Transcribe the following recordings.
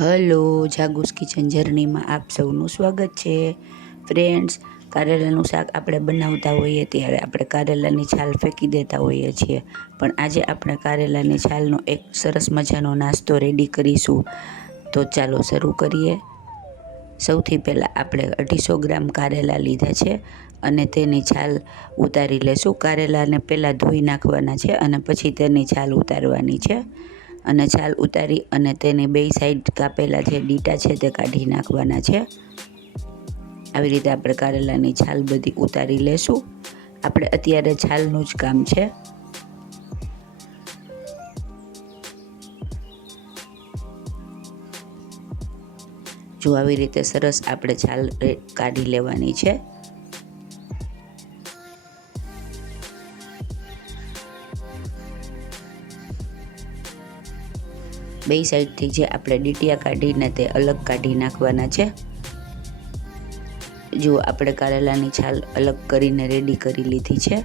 Hello, જાગુસ kitchen જર્નીમાં આપ સૌનું સ્વાગત છે. ફ્રેન્ડ્સ, કારેલાનું શાક આપણે બનાવતા હોઈએ ત્યારે આપણે કારેલાની છાલ ફેંકી દેતા હોઈએ છીએ. પણ આજે આપણે કારેલાની છાલનો એક સરસ મજાનો નાસ્તો રેડી કરીશું. તો ચાલો શરૂ કરીએ. સૌથી પહેલાં આપણે અઢીસો ગ્રામ કારેલા લીધા છે અને તેની છાલ ઉતારી લેશું. કારેલાને પહેલાં ધોઈ નાખવાના છે અને પછી તેની છાલ ઉતારવાની છે. અને છાલ ઉતારી અને તેને બે સાઈડ કાપેલા જે ડીટા છે તે કાઢી નાખવાના છે. આવી રીતે આપણે કારેલાની છાલ બધી ઉતારી લેશું. આપણે અત્યારે છાલનું જ કામ છે. જો આવી રીતે સરસ આપણે છાલ કાઢી લેવાની છે. બે સાઈડથી જે આપણે ડીટિયા કાઢીને તે અલગ કાઢી નાખવાના છે. જો આપણે કારેલાની છાલ અલગ કરીને રેડી કરી લીધી છે.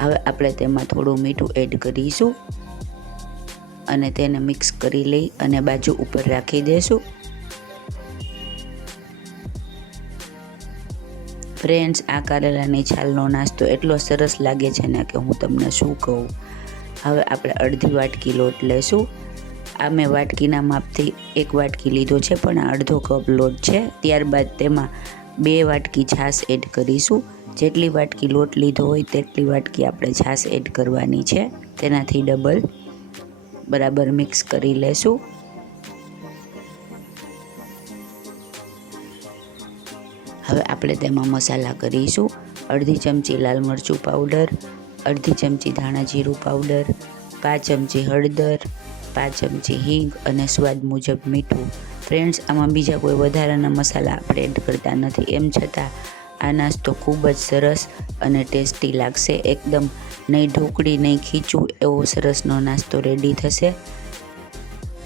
હવે આપણે તેમાં થોડું મીઠું એડ કરીશું અને તેને મિક્સ કરી લઈ અને બાજુ ઉપર રાખી દઈશું ફ્રેન્ડ્સ આ કારેલાની છાલનો નાસ્તો એટલો સરસ લાગે છે ને કે હું તમને શું કહું? હવે આપણે અડધી વાટકી લોટ લેશું. આ મેં વાટકીના માપથી એક વાટકી લીધો છે, પણ આ અડધો કપ લોટ છે. ત્યારબાદ તેમાં બે વાટકી છાશ એડ કરીશું. જેટલી વાટકી લોટ લીધો હોય તેટલી વાટકી આપણે છાશ એડ કરવાની છે. તેનાથી ડબલ બરાબર મિક્સ કરી લેશું. હવે આપણે તેમાં મસાલા કરીશું. અડધી ચમચી લાલ મરચું પાવડર, અડધી ચમચી ધાણા જીરું પાવડર, પાંચ ચમચી હળદર પાંચ ચમચી હિંગ અને સ્વાદ મુજબ મીઠું. ફ્રેન્ડ્સ આમાં બીજા કોઈ વધારાના મસાલા આપણે એડ કરતા નથી. એમ છતાં, આ નાસ્તો ખૂબ જ સરસ અને ટેસ્ટી લાગશે. એકદમ નહીં ઢોકળી, નહીં ખીચું, એવો સરસનો નાસ્તો રેડી થશે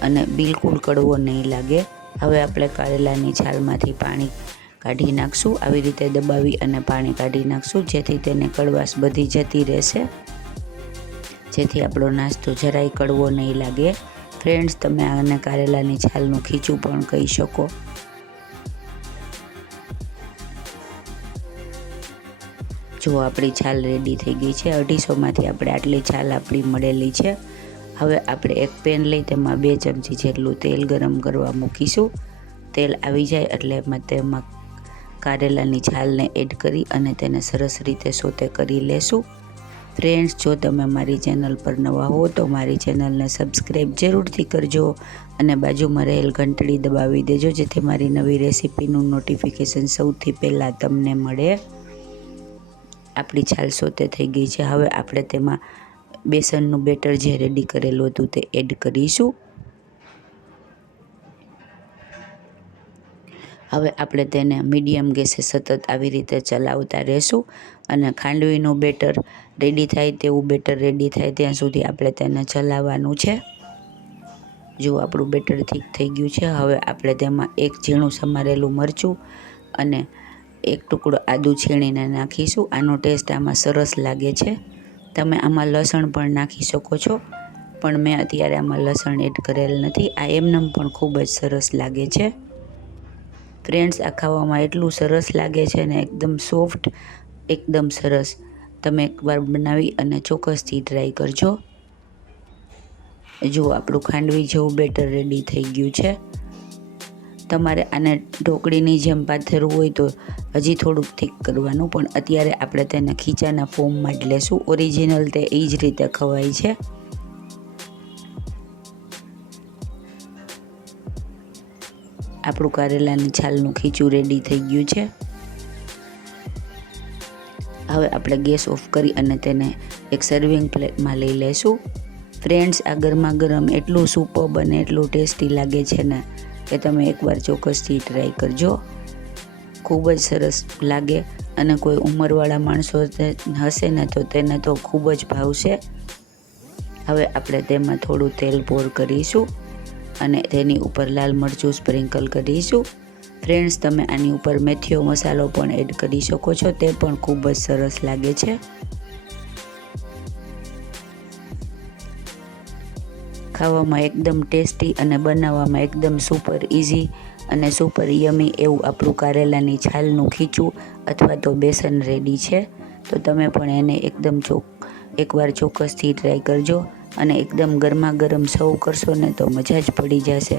અને બિલકુલ કડવો નહીં લાગે. હવે આપણે કારેલાની છાલમાંથી પાણી કાઢી નાખશું. આવી રીતે દબાવી અને પાણી કાઢી નાખશું, જેથી તેને કડવાશ બધી જતી રહેશે. જેથી આપણો નાસ્તો જરાય કડવો નહીં લાગે. ફ્રેન્ડ્સ તમે આને કારેલાની છાલનું ખીચું પણ કહી શકો. જો આપણી છાલ રેડી થઈ ગઈ છે, અઢીસોમાંથી આપણે આટલી છાલ આપણી મળેલી છે. હવે આપણે એક પેન લઈ તેમાં બે ચમચી જેટલું તેલ ગરમ કરવા મૂકીશું. તેલ આવી જાય એટલે તેમાં કારેલાની છાલને એડ કરી અને તેને સરસ રીતે સોતે કરી લેશું. ફ્રેન્ડ્સ જો તમે મારી ચેનલ પર નવા હો તો મારી ચેનલને સબસ્ક્રાઈબ જરૂરથી કરજો અને બાજુમાં રહેલ ઘંટડી દબાવી દેજો, જેથી મારી નવી રેસીપીનું નોટિફિકેશન સૌથી પહેલાં તમને મળે. આપણી છાલ સોતે થઈ ગઈ છે. હવે આપણે તેમાં બેસનનું બેટર જે રેડી કરેલું હતું તે એડ કરીશું. હવે આપણે તેને મીડિયમ ગેસે સતત આવી રીતે ચલાવતા રહેશું અને ખાંડવીનું બેટર રેડી થાય તેવું બેટર રેડી થાય ત્યાં સુધી આપણે તેને ચલાવવાનું છે. જો આપણું બેટર ઠીક થઈ ગયું છે, હવે આપણે તેમાં એક ઝીણું સમારેલું મરચું અને એક ટુકડો આદું છીણીને નાખીશું. આનો ટેસ્ટ આમાં સરસ લાગે છે. તમે આમાં લસણ પણ નાખી શકો છો, પણ મેં અત્યારે આમાં લસણ એડ કરેલ નથી. આ એમનેમ પણ ખૂબ જ સરસ લાગે છે. ફ્રેન્ડ્સ આ ખાવામાં એટલું સરસ લાગે છે ને, એકદમ સોફ્ટ એકદમ સરસ. તમે એકવાર બનાવી અને ચોક્કસથી ટ્રાય કરજો. જુઓ, આપણું ખાંડવી જેવું બેટર રેડી થઈ ગયું છે. તમારે આને ઢોકળીની જેમ પાથરવું હોય તો હજી થોડુંક થીક કરવાનું, પણ અત્યારે આપણે તેને ખીચાના ફોર્મમાં જ લેશું. ઓરિજિનલ તે એ જ રીતે ખવાય છે. આપણું કારેલાની છાલનું ખીચું રેડી થઈ ગયું છે. હવે આપણે ગેસ ઓફ કરી અને તેને એક સર્વિંગ પ્લેટમાં લઈ લેશું. ફ્રેન્ડ્સ આ ગરમા ગરમ એટલું સુપર બને એટલું ટેસ્ટી લાગે છે ને કે તમે એકવાર ચોક્કસથી ટ્રાય કરજો. ખૂબ જ સરસ લાગે અને કોઈ ઉંમરવાળા માણસો હશે ને તો તેને તો ખૂબ જ ભાવશે. હવે આપણે તેમાં થોડું તેલ પોર કરીશું. અને તેની ઉપર લાલ મરચું સ્પ્રિંકલ કરીશું ફ્રેન્ડ્સ, તમે આની ઉપર મેથીઓ મસાલો પણ એડ કરી શકો છો. તે પણ ખૂબ જ સરસ લાગે છે. ખાવામાં એકદમ ટેસ્ટી અને બનાવવામાં એકદમ સુપર ઇઝી અને સુપર યમી એવું આપણું કારેલાની છાલનું ખીચું અથવા તો બેસન રેડી છે. તો તમે પણ એને એકદમ ચોક, એકવાર ચોક્કસથી ટ્રાય કરજો. અને એકદમ ગરમા ગરમ સર્વ કરશો ને તો મજા જ પડી જશે.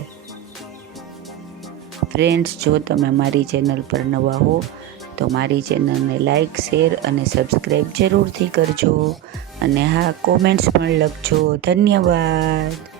ફ્રેન્ડ્સ જો તમે મારી ચેનલ પર નવા હો, તો મારી ચેનલને લાઇક શેર અને સબસ્ક્રાઈબ જરૂરથી કરજો. અને હા કોમેન્ટ્સ પણ લખજો. ધન્યવાદ.